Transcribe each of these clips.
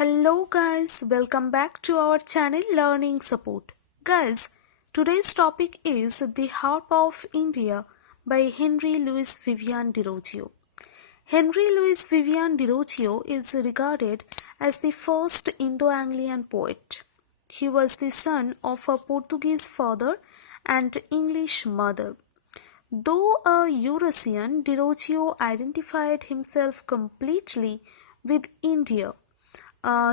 Hello guys, welcome back to our channel Learning Support. Guys, today's topic is The Harp of India by Henry Louis Vivian Derozio. Henry Louis Vivian Derozio is regarded as the first Indo-Anglian poet. He was the son of a Portuguese father and English mother. Though a Eurasian, Derozio identified himself completely with India.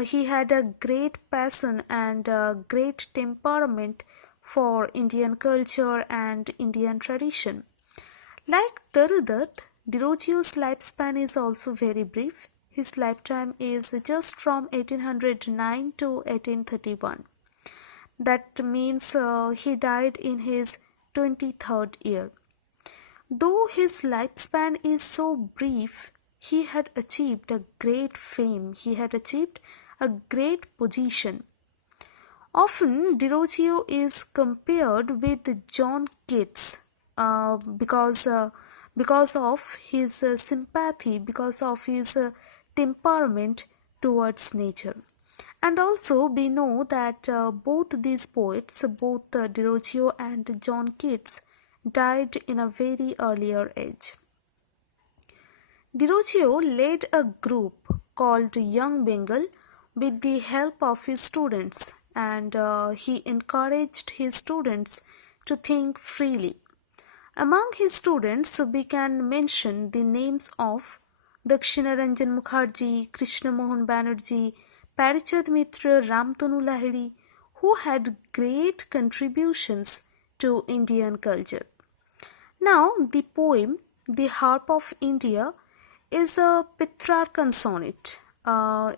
He had a great passion and a great temperament for Indian culture and Indian tradition. Like Darudat, Derozio's lifespan is also very brief. His lifetime is just from 1809 to 1831. That means he died in his 23rd year. Though his lifespan is so brief, he had achieved a great fame, he had achieved a great position. Often, Derozio is compared with John Keats because of his sympathy, because of his temperament towards nature. And also, we know that both these poets, both Derozio and John Keats, died in a very earlier age. Derozio led a group called Young Bengal with the help of his students, and he encouraged his students to think freely. Among his students, we can mention the names of Dakshinaranjan Mukherjee, Krishna Mohan Banerjee, Parichad Mitra, Ramtanu Lahiri, who had great contributions to Indian culture. Now, the poem The Harp of India is a Petrarchan sonnet.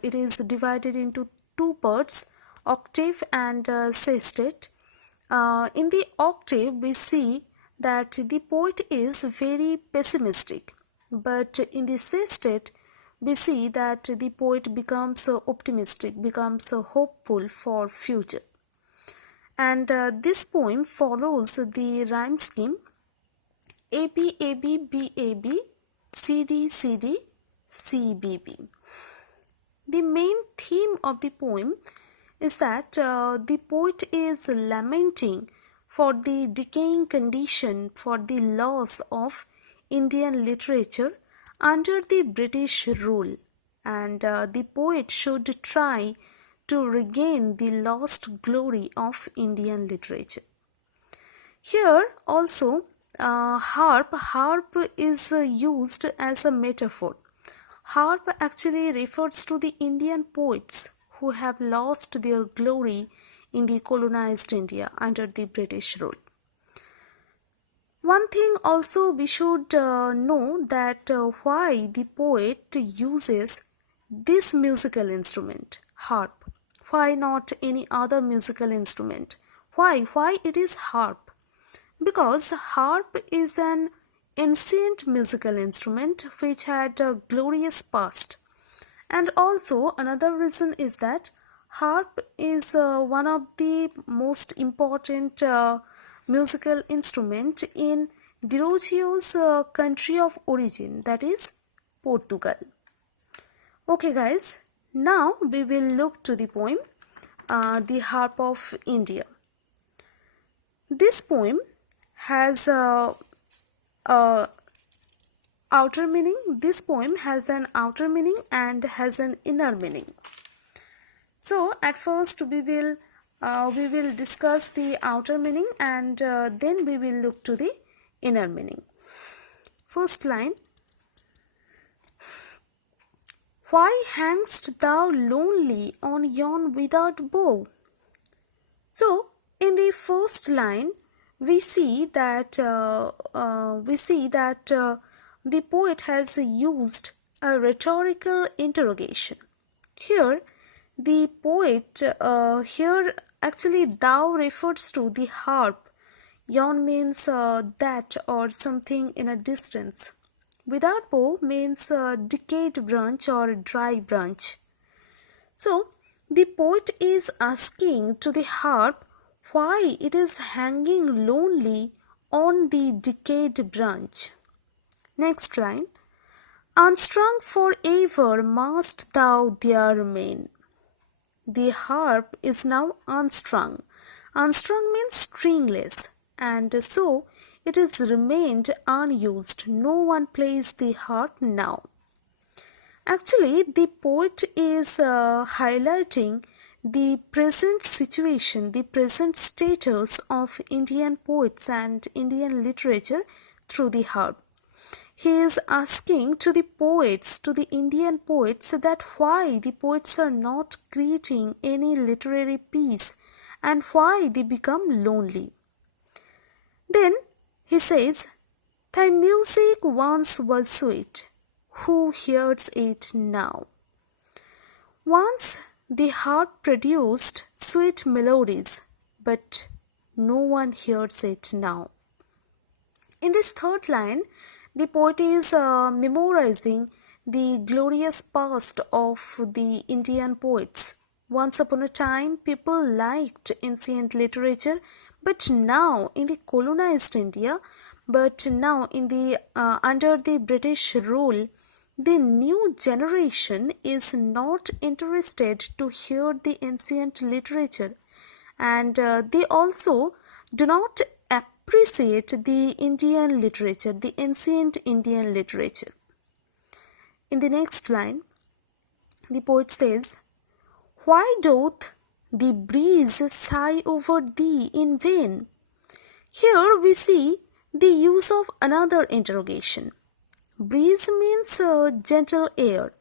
It is divided into two parts, octave and sestet. In the octave, we see that the poet is very pessimistic, but in the sestet, we see that the poet becomes optimistic, becomes hopeful for future. And this poem follows the rhyme scheme AB, AB, B, AB, CD, CD, CBB. The main theme of the poem is that the poet is lamenting for the decaying condition, for the loss of Indian literature under the British rule, and the poet should try to regain the lost glory of Indian literature. Here also harp is used as a metaphor. Harp actually refers to the Indian poets who have lost their glory in the colonized India under the British rule. One thing also we should know that why the poet uses this musical instrument, harp. Why not any other musical instrument? Why it is harp? Because harp is an ancient musical instrument which had a glorious past. And also another reason is that harp is one of the most important musical instrument in Derozio's country of origin, that is Portugal. Okay guys, now we will look to the poem The Harp of India. This poem has outer meaning. This poem has an outer meaning and has an inner meaning. So at first we will discuss the outer meaning and then we will look to the inner meaning. First line: why hangest thou lonely on yon withered bough? So in the first line we see that the poet has used a rhetorical interrogation. Here the poet actually thou refers to the harp. Yon means that or something in a distance. Without bow means decayed branch or dry branch. So the poet is asking to the harp why it is hanging lonely on the decayed branch. Next line: unstrung forever must thou there remain. the harp is now unstrung. Unstrung means stringless, and so it has remained unused. No one plays the harp now. Actually, the poet is highlighting the present situation, the present status of Indian poets and Indian literature through the harp. He is asking to the poets, to the Indian poets, that why the poets are not creating any literary piece and why they become lonely. Then he says, "Thy music once was sweet, who hears it now?" Once the harp produced sweet melodies, but no one hears it now. In this third line, the poet is memorizing the glorious past of the Indian poets. Once upon a time, people liked ancient literature, but now in the colonized India, but now in the under the British rule, the new generation is not interested to hear the ancient literature, and they also do not appreciate the Indian literature, the ancient Indian literature. In the next line, the poet says, "Why doth the breeze sigh over thee in vain?" Here we see the use of another interrogation. Breeze means gentle air.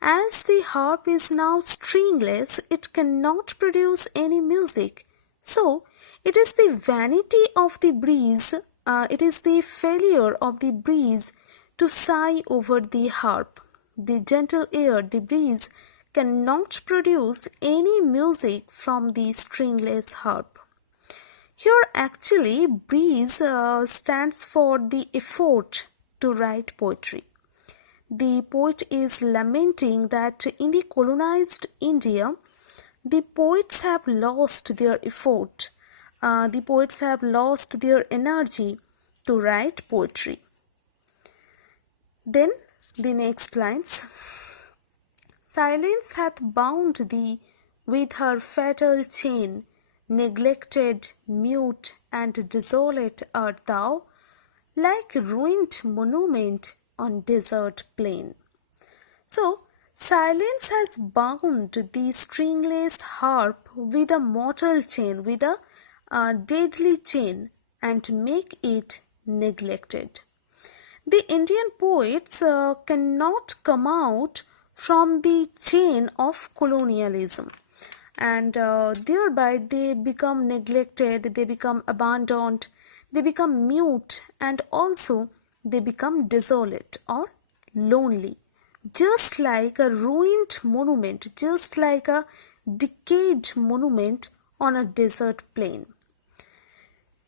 As the harp is now stringless, it cannot produce any music. So, it is the vanity of the breeze, it is the failure of the breeze to sigh over the harp. The gentle air, the breeze, cannot produce any music from the stringless harp. Here actually breeze stands for the effort to write poetry. The poet is lamenting that in the colonized India, the poets have lost their effort. The poets have lost their energy to write poetry. Then the next lines. "Silence hath bound thee with her fatal chain, neglected, mute, and desolate art thou, like ruined monument on desert plain." So, silence has bound the stringless harp with a mortal chain, with a deadly chain, and make it neglected. The Indian poets cannot come out from the chain of colonialism, and thereby they become neglected, they become abandoned, they become mute, and also they become desolate or lonely, just like a ruined monument, just like a decayed monument on a desert plain.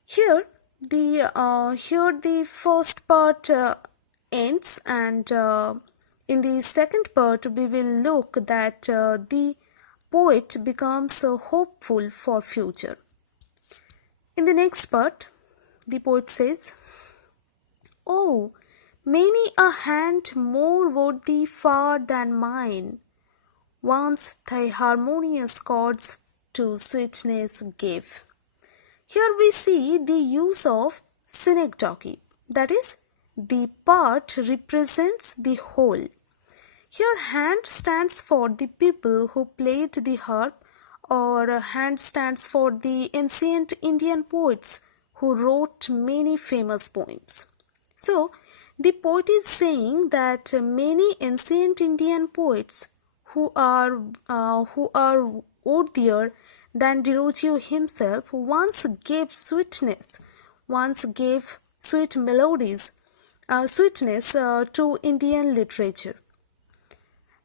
Here the first part ends, and in the second part we will look that the poet becomes hopeful for future. In the next part, the poet says, "Oh, many a hand more worthy far than mine, once thy harmonious chords to sweetness gave." Here we see the use of synecdoche, that is, the part represents the whole. Here hand stands for the people who played the harp, or hand stands for the ancient Indian poets who wrote many famous poems. So, the poet is saying that many ancient Indian poets who are worthier than Derozio himself once gave sweetness, once gave sweet melodies, sweetness to Indian literature,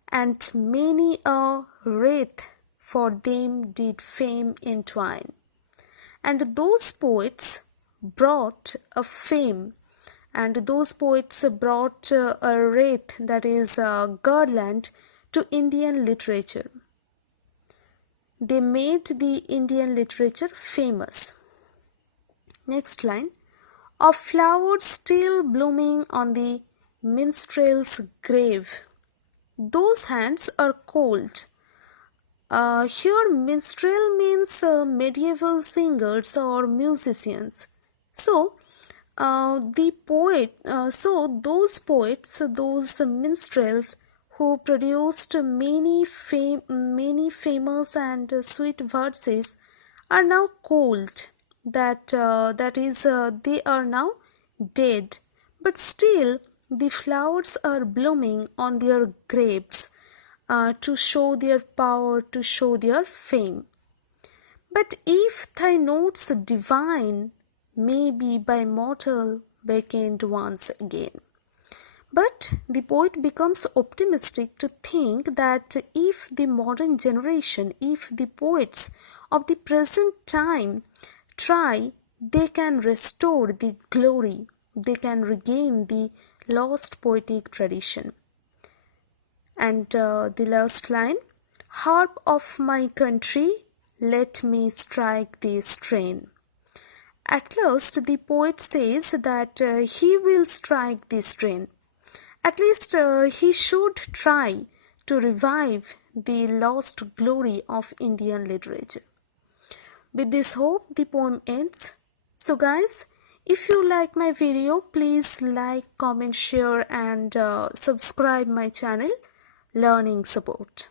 and many a wreath for them did fame entwine. And those poets brought a fame, and those poets brought a wreath, that is a garland, to Indian literature. They made the Indian literature famous. Next line. "Of flowers still blooming on the minstrel's grave, those hands are cold, Here, minstrel means medieval singers or musicians. So, those poets, those minstrels who produced many famous and sweet verses are now cold. That is, they are now dead. But still, the flowers are blooming on their graves to show their power, to show their fame. But if thy notes divine may be by mortal vacant once again. But the poet becomes optimistic to think that if the modern generation, if the poets of the present time try, they can restore the glory, they can regain the lost poetic tradition. And the last line, harp of my country, let me strike the strain. At last, the poet says that he will strike the strain. At least he should try to revive the lost glory of Indian literature. With this hope, the poem ends. So guys, if you like my video, please like, comment, share and subscribe my channel, Learning Support.